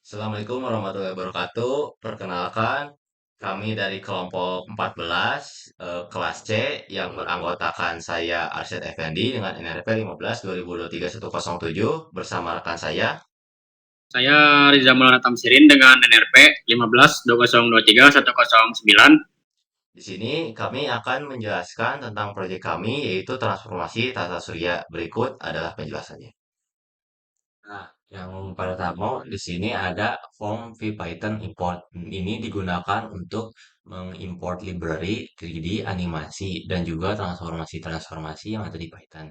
Assalamualaikum warahmatullahi wabarakatuh. Perkenalkan, kami dari kelompok 14, kelas C yang beranggotakan saya Arsyad Effendi dengan NRP 15/2023/107 bersama rekan saya. Saya Riza Maulana Tamsirin dengan NRP 15/2023/109. Di sini kami akan menjelaskan tentang proyek kami yaitu transformasi tata surya. Berikut adalah penjelasannya. Nah, yang pertama di sini ada form VPython import. Ini digunakan untuk mengimport library 3D animasi dan juga transformasi-transformasi yang ada di Python.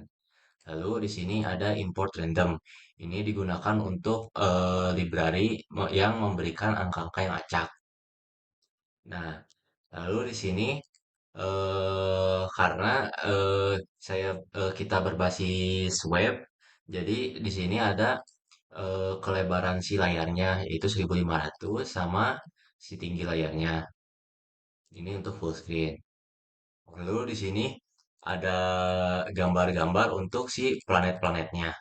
Lalu di sini ada import random. Ini digunakan untuk library yang memberikan angka-angka yang acak. Nah, lalu di sini karena eh, kita berbasis web, jadi di sini ada kelebaran si layarnya yaitu 1500 sama si tinggi layarnya. Ini untuk full screen. Lalu di sini ada gambar-gambar untuk si planet-planetnya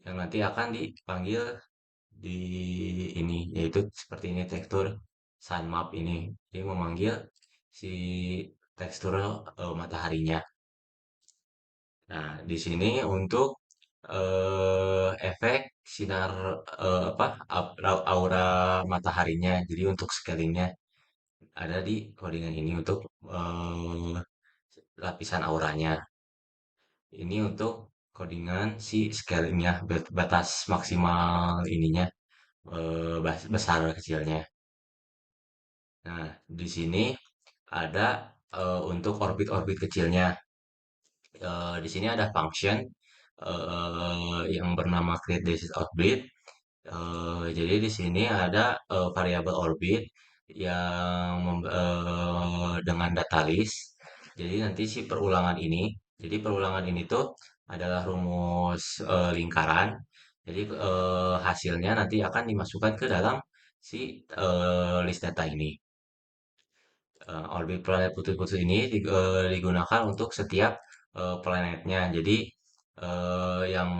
yang nanti akan dipanggil di ini yaitu seperti ini tekstur sun map ini. Jadi memanggil si tekstur mataharinya. Nah, di sini untuk efek sinar apa aura mataharinya. Jadi untuk scalingnya ada di codingan ini untuk lapisan auranya. Ini untuk codingan si scalingnya batas maksimal ininya besar kecilnya. Nah, di sini ada untuk orbit-orbit kecilnya. Di sini ada function yang bernama create basis orbit. Jadi di sini ada variabel orbit yang dengan data list. Jadi nanti si perulangan ini, jadi perulangan ini tuh adalah rumus lingkaran. Jadi hasilnya nanti akan dimasukkan ke dalam si list data ini. Orbit planet putih-putih ini digunakan untuk setiap planetnya. Jadi yang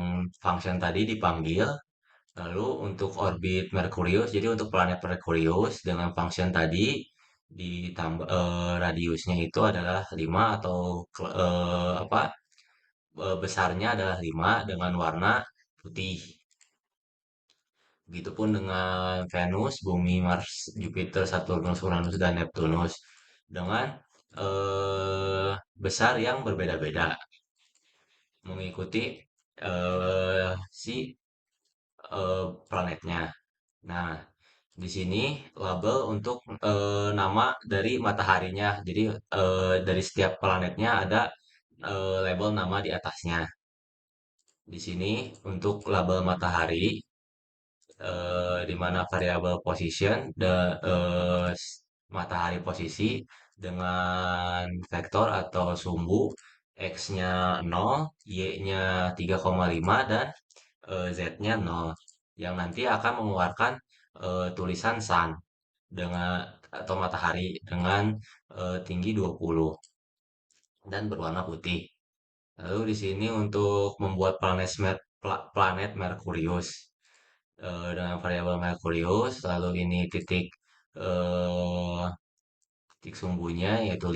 function tadi dipanggil. Lalu untuk orbit Merkurius, jadi untuk planet Merkurius dengan function tadi ditambah radiusnya itu adalah 5 atau apa besarnya adalah 5 dengan warna putih. Begitupun dengan Venus, Bumi, Mars, Jupiter, Saturnus, Uranus, dan Neptunus dengan besar yang berbeda-beda mengikuti si planetnya. Nah, di sini label untuk nama dari mataharinya. Jadi dari setiap planetnya ada label nama di atasnya. Di sini untuk label matahari, di mana variabel position matahari posisi dengan vektor atau sumbu x-nya 0, y-nya 3,5 dan z-nya 0 yang nanti akan mengeluarkan tulisan sun dengan atau matahari dengan tinggi 20 dan berwarna putih. Lalu di sini untuk membuat planet Merkurius dengan variabel Merkurius, lalu ini eh, titik sumbunya yaitu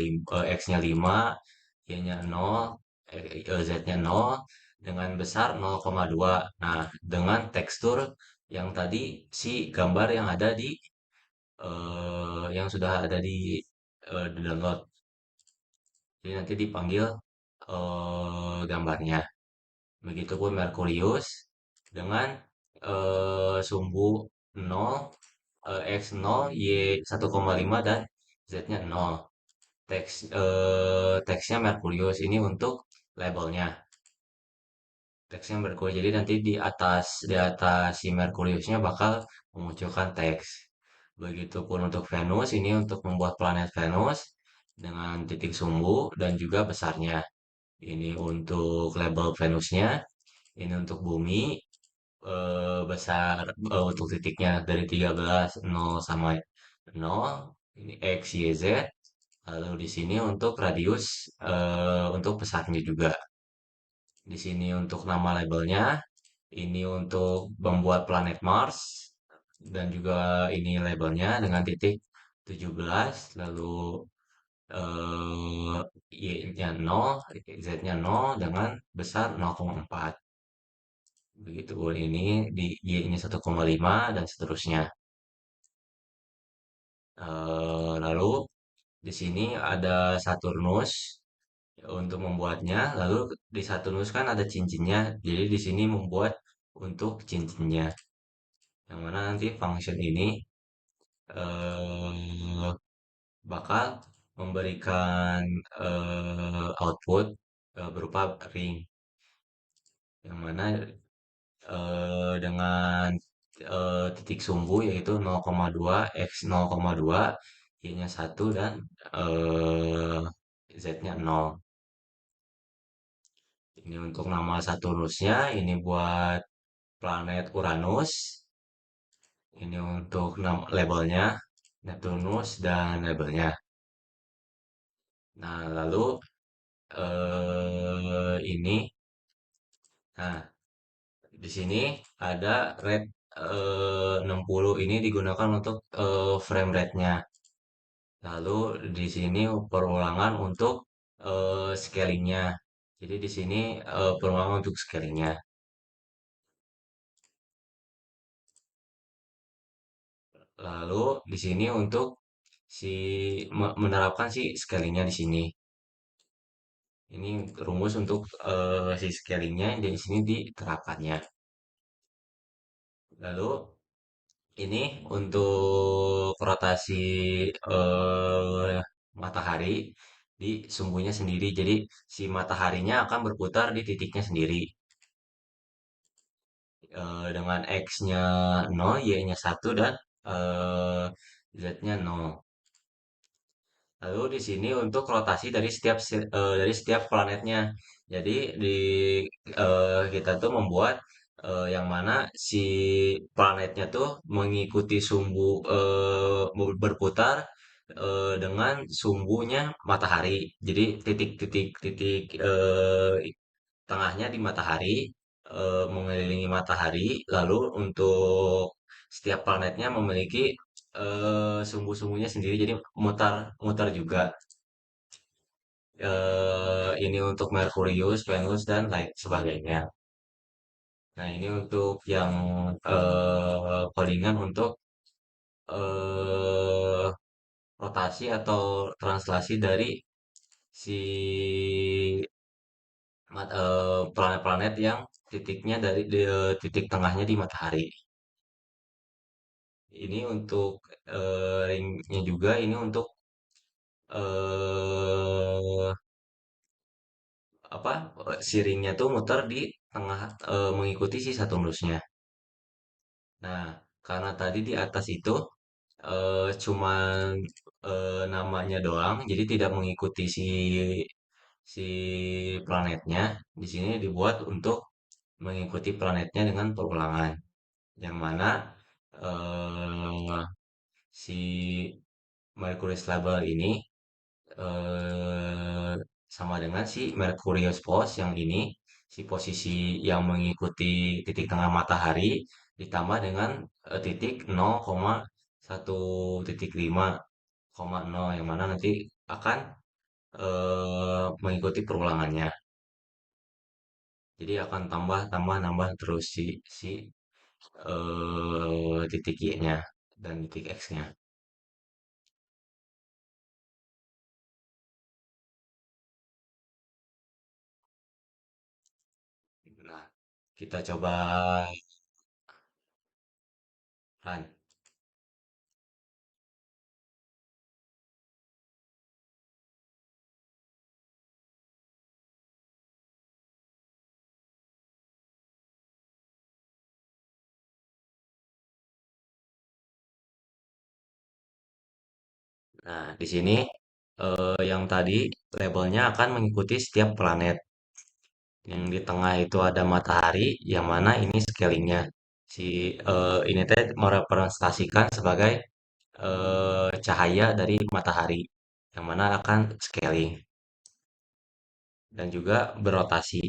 x-nya 5, y-nya 0, z-nya 0 dengan besar 0,2. Nah, dengan tekstur yang tadi si gambar yang ada di yang sudah ada di download. Jadi nanti dipanggil gambarnya. Begitupun Merkurius dengan sumbu 0, X 0, Y 1,5 dan Z-nya 0. Teksnya Merkurius ini untuk labelnya. Teksnya Merkurius. Jadi nanti di atas si Merkuriusnya bakal memunculkan teks. Begitupun untuk Venus, ini untuk membuat planet Venus dengan titik sumbu dan juga besarnya. Ini untuk label Venusnya, ini untuk bumi, besar untuk titiknya dari 13, 0 sama 0, ini X, Y, Z. Lalu di sini untuk radius untuk besarnya juga. Di sini untuk nama labelnya, ini untuk membuat planet Mars, dan juga ini labelnya dengan titik 17, lalu eh, Y-nya 0, Z-nya 0 dengan besar 0,4. Begitu ini di Y-nya 1,5 dan seterusnya. Lalu di sini ada Saturnus untuk membuatnya. Lalu di Saturnus kan ada cincinnya. Jadi di sini membuat untuk cincinnya. Yang mana nanti function ini eh, bakal memberikan output berupa ring. Yang mana dengan titik sumbu yaitu 0,2 x 0,2, y-nya 1 dan eh, z-nya 0. Ini untuk nama Saturnusnya, ini buat planet Uranus, ini untuk nama labelnya Neptunus dan labelnya. Nah, lalu ini, nah di sini ada rate 60 ini digunakan untuk frame rate-nya. Lalu di sini perulangan untuk scalingnya. Jadi di sini perulangan untuk scalingnya. Lalu di sini untuk si menerapkan si scalingnya di sini. Ini rumus untuk si scalingnya di sini diterapkannya. Lalu ini untuk rotasi eh, matahari di sumbunya sendiri. Jadi si mataharinya akan berputar di titiknya sendiri. Dengan X-nya 0, Y-nya 1, dan eh, Z-nya 0. Lalu di sini untuk rotasi dari setiap planetnya. Jadi di kita tuh membuat yang mana si planetnya tuh mengikuti sumbu berputar dengan sumbunya matahari. Jadi titik-titik tengahnya di matahari, mengelilingi matahari. Lalu untuk setiap planetnya memiliki sumbu-sumbunya sendiri, jadi mutar mutar juga. Ini untuk Merkurius, Venus, dan lain sebagainya. Nah, ini untuk yang codingan untuk eh, rotasi atau translasi dari si planet-planet yang titiknya titik tengahnya di matahari. Ini untuk ringnya juga, ini untuk eh apa si ringnya tuh muter di tengah, mengikuti si Saturnusnya. Nah, karena tadi di atas itu cuman namanya doang, jadi tidak mengikuti si planetnya. Di sini dibuat untuk mengikuti planetnya dengan perulangan, yang mana eh, si Mercurius label ini eh, sama dengan si Mercurius pos yang ini, si posisi yang mengikuti titik tengah matahari ditambah dengan titik 0,1.5,0, yang mana nanti akan mengikuti perulangannya. Jadi akan tambah tambah nambah terus si titik Y-nya dan titik X-nya. Nah, kita coba run. Nah, di sini yang tadi labelnya akan mengikuti setiap planet. Yang di tengah itu ada matahari, yang mana ini scalingnya. Si ini teh merepresentasikan sebagai cahaya dari matahari, yang mana akan scaling dan juga berotasi.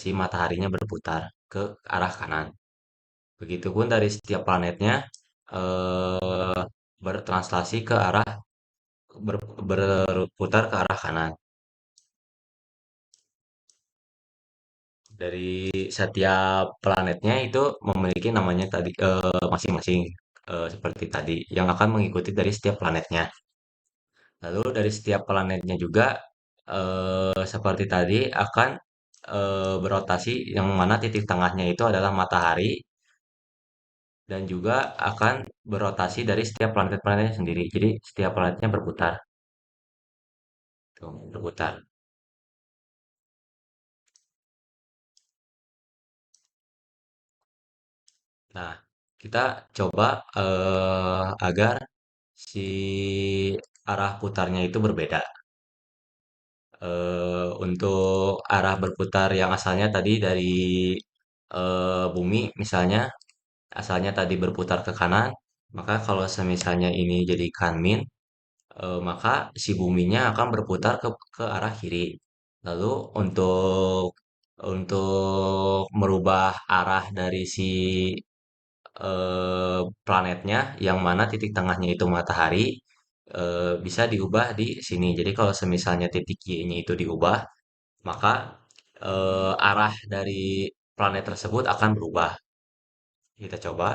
Si mataharinya berputar ke arah kanan. Begitupun dari setiap planetnya bertranslasi ke arah berputar ke arah kanan. Dari setiap planetnya itu memiliki namanya tadi masing-masing seperti tadi yang akan mengikuti dari setiap planetnya. Lalu dari setiap planetnya juga seperti tadi akan berotasi yang mana titik tengahnya itu adalah matahari dan juga akan berotasi dari setiap planet-planetnya sendiri. Jadi setiap planetnya berputar, tuh, berputar. Nah, kita coba agar si arah putarnya itu berbeda. Untuk arah berputar yang asalnya tadi dari bumi, misalnya asalnya tadi berputar ke kanan, maka kalau semisalnya ini jadi kanmin, maka si buminya akan berputar ke arah kiri. Lalu untuk merubah arah dari si planetnya yang mana titik tengahnya itu matahari bisa diubah di sini. Jadi kalau semisalnya titik Y-nya itu diubah, maka arah dari planet tersebut akan berubah. Kita coba.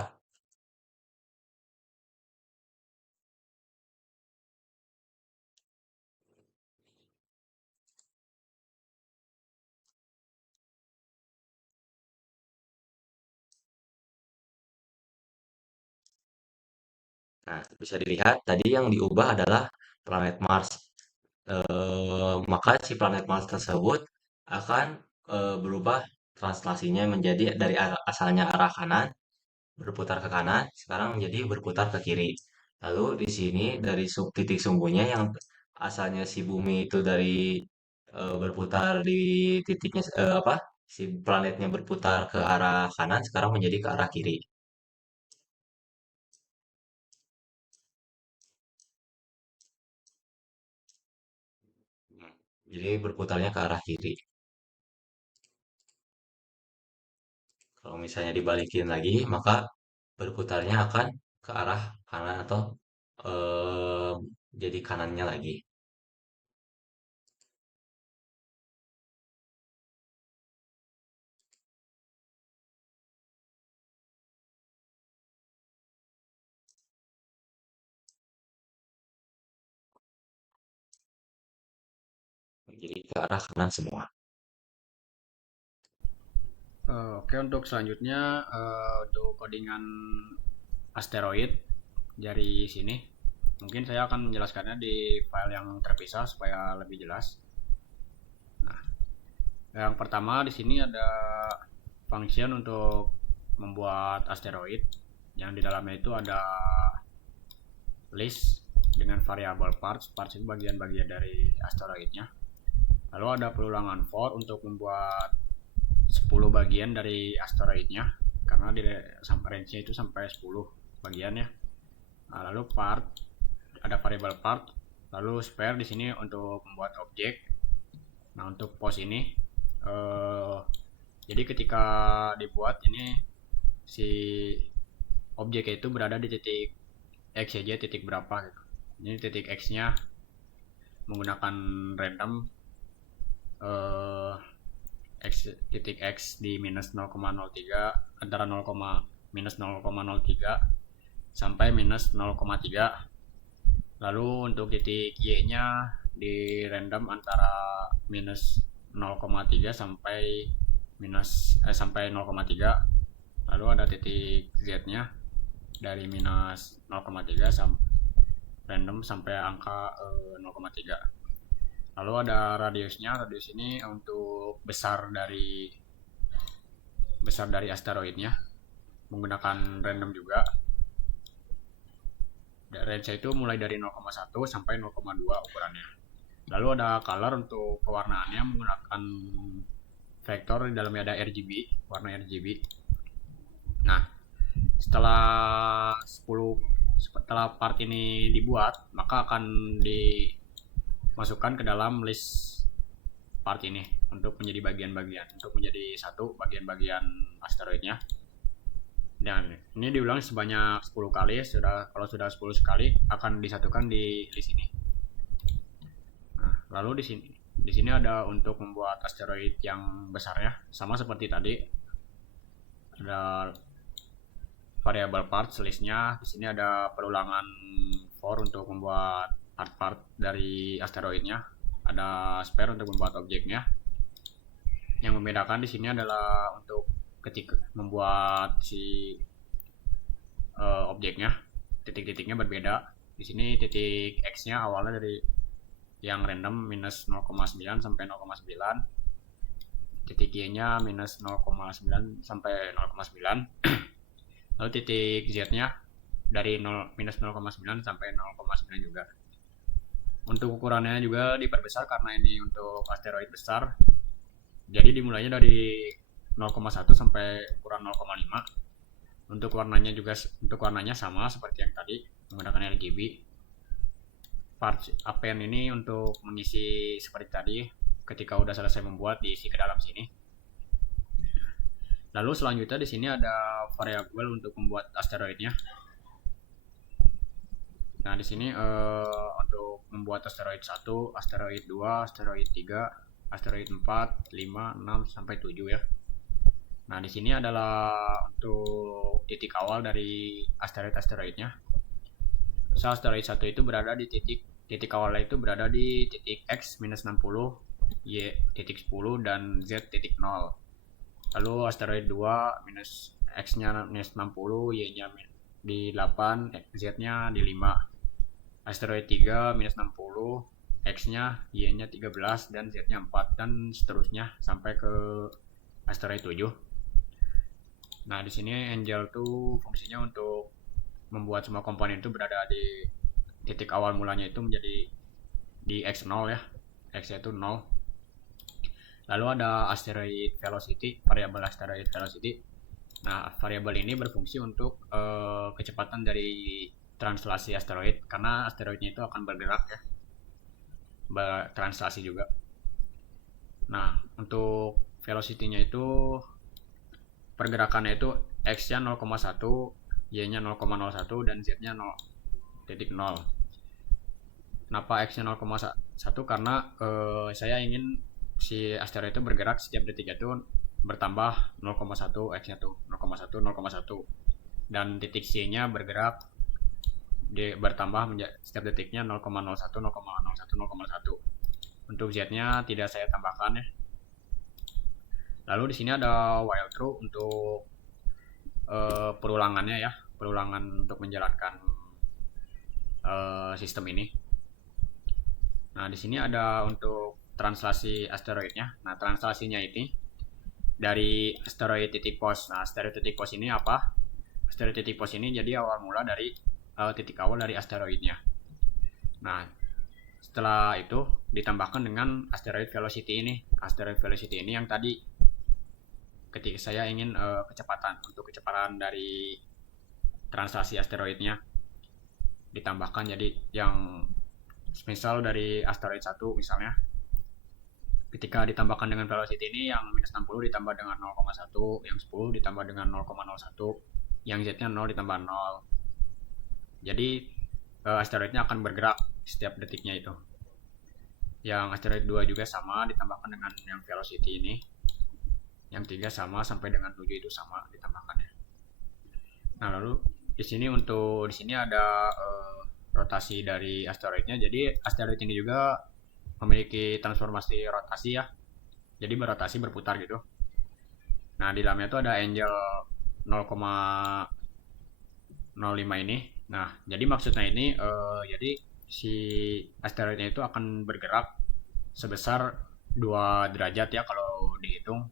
Nah, bisa dilihat tadi yang diubah adalah planet Mars. Maka si planet Mars tersebut akan berubah translasinya menjadi dari asalnya arah kanan berputar ke kanan, sekarang menjadi berputar ke kiri. Lalu di sini dari titik sumbunya yang asalnya si bumi itu dari berputar di titiknya apa? Si planetnya berputar ke arah kanan, sekarang menjadi ke arah kiri. Hmm. Jadi berputarnya ke arah kiri. Kalau misalnya dibalikin lagi, maka berputarnya akan ke arah kanan atau eh, jadi kanannya lagi. Jadi ke arah kanan semua. Oke, untuk selanjutnya untuk codingan asteroid dari sini, mungkin saya akan menjelaskannya di file yang terpisah supaya lebih jelas. Nah, yang pertama di sini ada function untuk membuat asteroid yang di dalamnya itu ada list dengan variabel parts. Parts itu bagian-bagian dari asteroidnya. Lalu ada perulangan for untuk membuat 10 bagian dari asteroidnya karena di range-nya itu sampai 10 bagian ya. Nah, lalu part ada variabel part, lalu spare di sini untuk membuat objek. Nah, untuk pos ini jadi ketika dibuat ini si objek itu berada di titik X saja, titik berapa gitu. Ini titik X-nya menggunakan random eh, X titik X di minus 0,03 antara 0, minus 0,03 sampai minus 0,3. Lalu untuk titik Y-nya di random antara minus 0,3 sampai sampai 0,3. Lalu ada titik Z-nya dari minus 0,3 sampai random sampai angka 0,3. Lalu ada radiusnya. Radius ini untuk besar dari asteroidnya menggunakan random juga. Range itu mulai dari 0,1 sampai 0,2 ukurannya. Lalu ada color untuk pewarnaannya menggunakan vektor, di dalamnya ada RGB, warna RGB. Nah, setelah part ini dibuat, maka akan dimasukkan ke dalam list part ini untuk menjadi bagian-bagian, untuk menjadi satu bagian-bagian asteroidnya. Dan ini diulang sebanyak 10 kali. Kalau sudah 10 sekali akan disatukan di list ini. Nah, lalu di sini ada untuk membuat asteroid yang besar ya, sama seperti tadi. Ada variable parts listnya. Di sini ada perulangan for untuk membuat part-part dari asteroidnya. Ada spare untuk membuat objeknya. Yang membedakan di sini adalah untuk ketika membuat si objeknya, titik-titiknya berbeda. Di sini titik x-nya awalnya dari yang random minus 0,9 sampai 0,9, titik y-nya minus 0,9 sampai 0,9, lalu titik z-nya dari minus 0,9 sampai 0,9 juga. Untuk ukurannya juga diperbesar karena ini untuk asteroid besar. Jadi dimulainya dari 0,1 sampai ukuran 0,5. Untuk warnanya sama seperti yang tadi menggunakan RGB. Parts append ini untuk mengisi seperti tadi, ketika udah selesai membuat diisi ke dalam sini. Lalu selanjutnya di sini ada variabel untuk membuat asteroidnya. Nah, di sini untuk membuat asteroid 1, asteroid 2, asteroid 3, asteroid 4, 5, 6 sampai 7 ya. Nah, di sini adalah untuk titik awal dari asteroid-asteroidnya. So, asteroid 1 itu berada di titik awalnya itu berada di titik x minus 60, y titik 10 dan z titik 0. Lalu asteroid 2 minus x-nya minus 60, y-nya di 8, z-nya di 5. Asteroid 3 minus 60, x-nya, y-nya 13 dan z-nya 4 dan seterusnya sampai ke asteroid 7. Nah, di sini Angel tuh fungsinya untuk membuat semua komponen itu berada di titik awal mulanya itu menjadi di x0 ya. X itu 0. Lalu ada asteroid velocity, variabel asteroid velocity. Nah, variabel ini berfungsi untuk kecepatan dari translasi asteroid, karena asteroidnya itu akan bergerak ya, bertranslasi juga. Nah, untuk velocity-nya itu pergerakannya itu x-nya 0,1, y-nya 0,01 dan z-nya 0,0. Kenapa x-nya 0,1? Karena saya ingin si asteroid itu bergerak setiap detik itu bertambah 0,1, x-nya tuh 0,1 0,1 dan titik c-nya bergerak bertambah setiap detiknya 0,01 0,01 0,1. Untuk z-nya tidak saya tambahkan ya. Lalu di sini ada while true untuk perulangannya ya, perulangan untuk menjalankan sistem ini. Nah, di sini ada untuk translasi asteroidnya. Nah, translasinya ini dari asteroid titik pos. Nah, asteroid titik pos ini apa? Asteroid titik pos ini jadi awal mula dari titik awal dari asteroidnya. Nah, setelah itu ditambahkan dengan asteroid velocity ini. Asteroid velocity ini yang tadi ketika saya ingin kecepatan dari translasi asteroidnya ditambahkan, jadi yang misal dari asteroid 1 misalnya, ketika ditambahkan dengan velocity ini yang minus 60 ditambah dengan 0,1, yang 10 ditambah dengan 0,01, yang z-nya 0 ditambah 0. Jadi asteroidnya akan bergerak setiap detiknya itu. Yang asteroid 2 juga sama ditambahkan dengan yang velocity ini. Yang 3 sama sampai dengan 7 itu sama ditambahkannya. Nah, lalu di sini ada rotasi dari asteroidnya. Jadi asteroid ini juga memiliki transformasi rotasi ya. Jadi berotasi berputar gitu. Nah, di dalamnya itu ada angel 0,05 ini. Nah, jadi maksudnya ini jadi si asteroidnya itu akan bergerak sebesar 2 derajat ya kalau dihitung.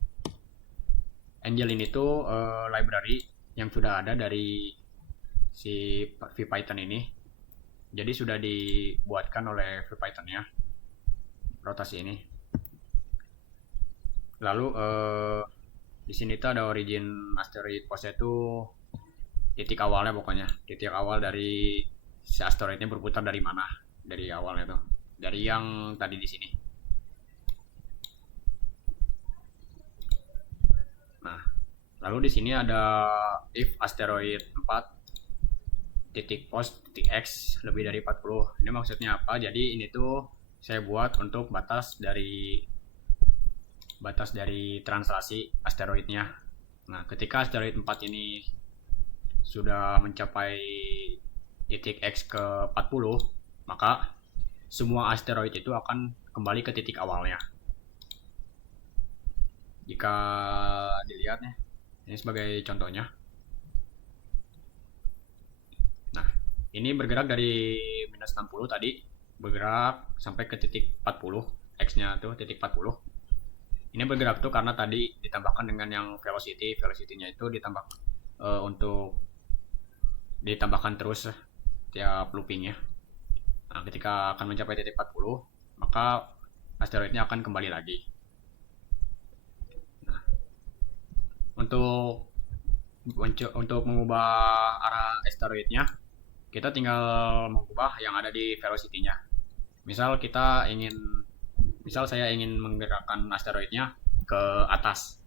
Angel ini tuh library yang sudah ada dari si VPython ini. Jadi sudah dibuatkan oleh VPython ya, rotasi ini. Lalu di sini tuh ada origin asteroid pose itu titik awalnya, pokoknya titik awal dari si asteroidnya berputar dari mana, dari awalnya tuh dari yang tadi di sini. Nah, Lalu di sini ada if asteroid 4 titik pos titik x lebih dari 40. Ini maksudnya apa? Jadi ini tuh saya buat untuk batas dari translasi asteroidnya. Nah, ketika asteroid 4 ini sudah mencapai titik X ke 40, maka semua asteroid itu akan kembali ke titik awalnya. Jika dilihat nih, ini sebagai contohnya. Nah, ini bergerak dari minus 60 tadi, bergerak sampai ke titik 40, X-nya tuh titik 40. Ini bergerak tuh karena tadi ditambahkan dengan yang velocity-nya itu untuk ditambahkan terus tiap loopingnya. Nah, ketika akan mencapai titik 40, maka asteroidnya akan kembali lagi. Nah, untuk untuk mengubah arah asteroidnya, kita tinggal mengubah yang ada di velocity-nya. Misal saya ingin menggerakkan asteroidnya ke atas.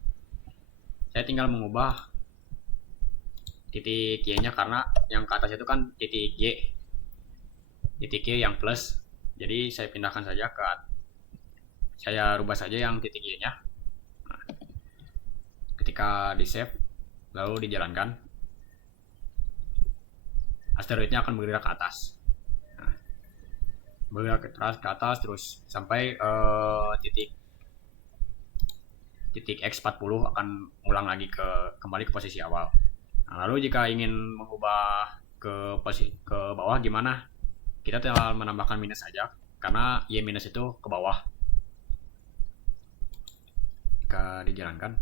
Saya tinggal mengubah titik Y-nya karena yang ke atas itu kan titik Y yang plus. Jadi saya rubah saja yang titik Y-nya. Nah, ketika di save lalu dijalankan, asteroidnya akan bergerak ke atas. Nah, bergerak ke atas terus sampai titik X40 akan ulang lagi kembali ke posisi awal. Nah, lalu jika ingin mengubah ke bawah gimana? Kita tinggal menambahkan minus saja karena Y minus itu ke bawah. Jika dijalankan,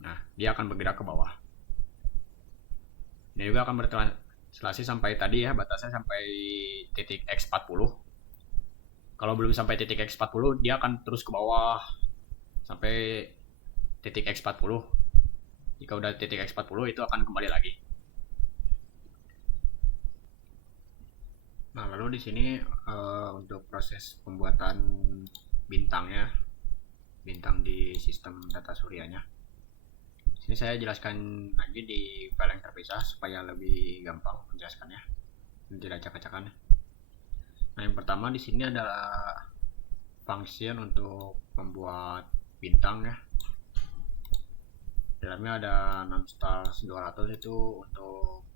nah dia akan bergerak ke bawah. Ini juga akan bertranslasi sampai tadi ya, batasnya sampai titik X40. Kalau belum sampai titik X40, dia akan terus ke bawah sampai titik X40. Jika udah titik X40 itu akan kembali lagi. Nah, lalu di sini untuk proses pembuatan bintangnya, bintang di sistem tata suryanya. Ini saya jelaskan lagi di file yang terpisah supaya lebih gampang menjelaskannya dan tidak acak-acakan. Nah, yang pertama di sini adalah function untuk membuat bintang ya. Dalamnya ada 6 stars 200 itu untuk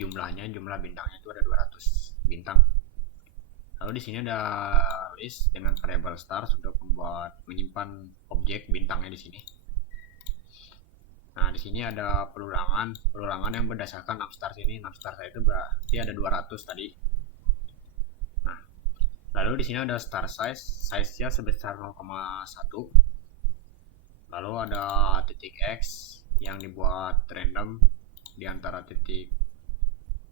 jumlah bintangnya itu ada 200 bintang. Lalu di sini ada list dengan variable stars untuk menyimpan objek bintangnya di sini. Nah, di sini ada perulangan yang berdasarkan 6 stars ini. 6 stars itu berarti ada 200 tadi. Nah, lalu di sini ada star size-nya sebesar 0,1. Lalu ada titik X yang dibuat random di antara titik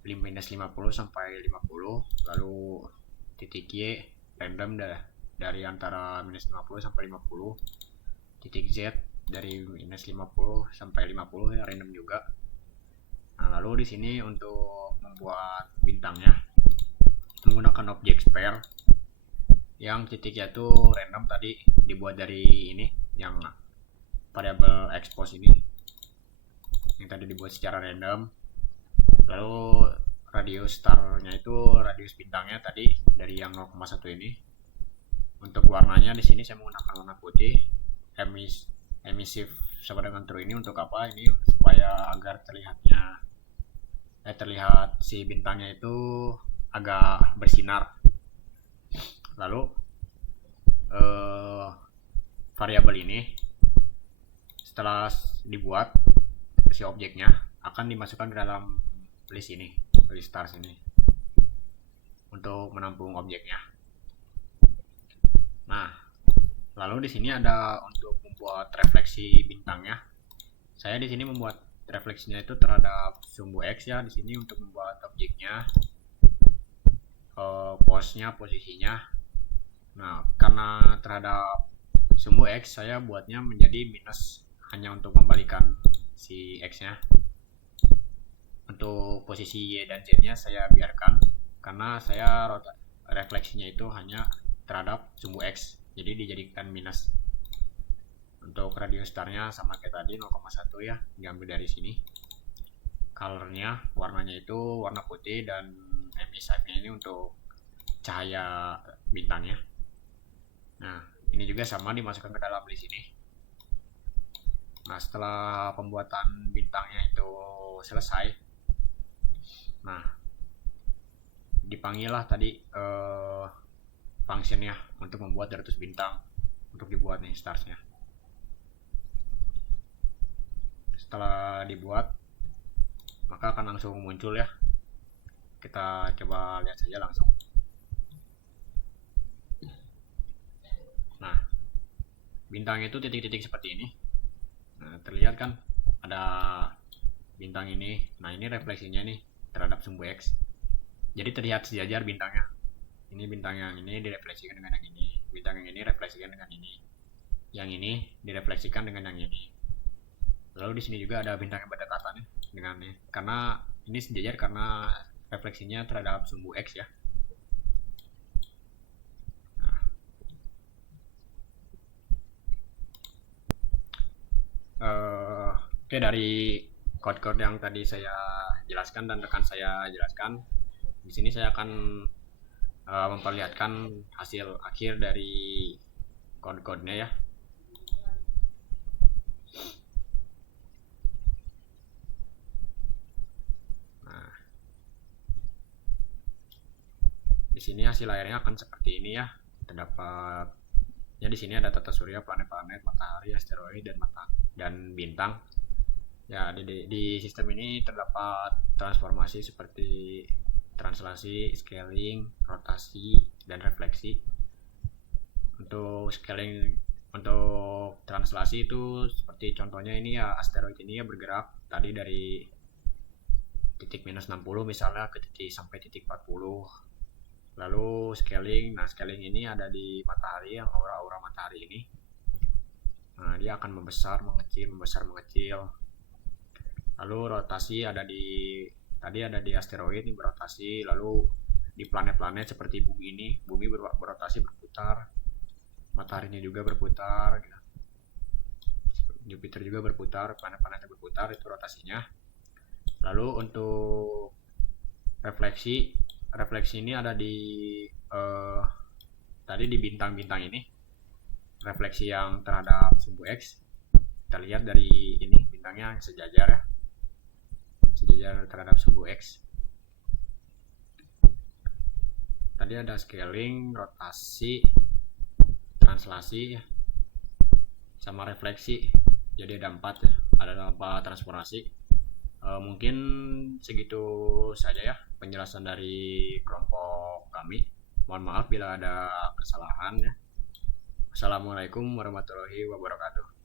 minus 50 sampai 50. Lalu titik Y random dari antara minus 50 sampai 50. Titik Z dari minus 50 sampai 50 ya random juga. Nah, lalu di sini untuk membuat bintangnya menggunakan objek spare yang titiknya itu random tadi dibuat dari ini yang variable expose ini yang tadi dibuat secara random. Lalu radius starnya itu radius bintangnya tadi dari yang 0,1 ini. Untuk warnanya di sini saya menggunakan warna putih emissive sama dengan true. Ini untuk apa? Ini supaya agar terlihat si bintangnya itu agak bersinar. Lalu variabel ini setelah dibuat si objeknya akan dimasukkan ke dalam list stars ini untuk menampung objeknya. Nah, lalu di sini ada untuk membuat refleksi bintangnya. Saya di sini membuat refleksinya itu terhadap sumbu X ya. Di sini untuk membuat objeknya, posisinya. Nah, karena terhadap sumbu X saya buatnya menjadi minus hanya untuk membalikan si X-nya. Untuk posisi Y dan Z-nya saya biarkan karena saya refleksinya itu hanya terhadap sumbu X, jadi dijadikan minus. Untuk radius starnya sama kayak tadi 0,1 ya, diambil dari sini. Colornya, warnanya itu warna putih, dan emisifnya ini untuk cahaya bintangnya. Nah, ini juga sama dimasukkan ke dalam di sini. Nah, setelah pembuatan bintangnya itu selesai, nah dipanggil lah tadi functionnya untuk membuat 200 bintang untuk dibuat nih starsnya. Setelah dibuat, maka akan langsung muncul ya. Kita coba lihat saja langsung. Nah, bintang itu titik-titik seperti ini. Nah, terlihat kan ada bintang ini. Nah, ini refleksinya nih terhadap sumbu X. Jadi terlihat sejajar bintangnya. Ini bintang yang ini direfleksikan dengan yang ini. Bintang yang ini refleksikan dengan ini. Yang ini direfleksikan dengan yang ini. Lalu di sini juga ada bintang yang berdekatan dengan ini. Karena ini sejajar karena refleksinya terhadap sumbu X ya. Nah, oke, dari code-code yang tadi saya jelaskan dan rekan saya jelaskan, di sini saya akan memperlihatkan hasil akhir dari code-codenya ya. Nah, di sini hasil akhirnya akan seperti ini ya. Terdapat ya di sini ada tata surya, planet-planet, matahari, asteroid, dan bintang. Ya, di sistem ini terdapat transformasi seperti translasi, scaling, rotasi, dan refleksi. Untuk scaling, untuk translasi itu seperti contohnya ini ya, asteroid ini ya bergerak tadi dari titik minus 60 misalnya ke titik sampai titik 40. Lalu scaling, nah scaling ini ada di matahari, yang aura-aura matahari ini. Nah, dia akan membesar, mengecil, membesar, mengecil. Lalu rotasi ada di tadi ada di asteroid ini berotasi. Lalu di planet-planet seperti bumi ini, bumi berotasi, berputar. Mataharinya juga berputar. Jupiter juga berputar, planet-planetnya berputar, itu rotasinya. Lalu untuk refleksi, refleksi ini ada di tadi di bintang-bintang ini. Refleksi yang terhadap sumbu X terlihat dari ini bintangnya sejajar ya, sejajar terhadap sumbu X. Tadi ada scaling, rotasi, translasi ya, sama refleksi. Jadi ada 4 ya, ada 4 transformasi. Mungkin segitu saja ya penjelasan dari kelompok kami. Mohon maaf bila ada kesalahan ya. Assalamualaikum warahmatullahi wabarakatuh.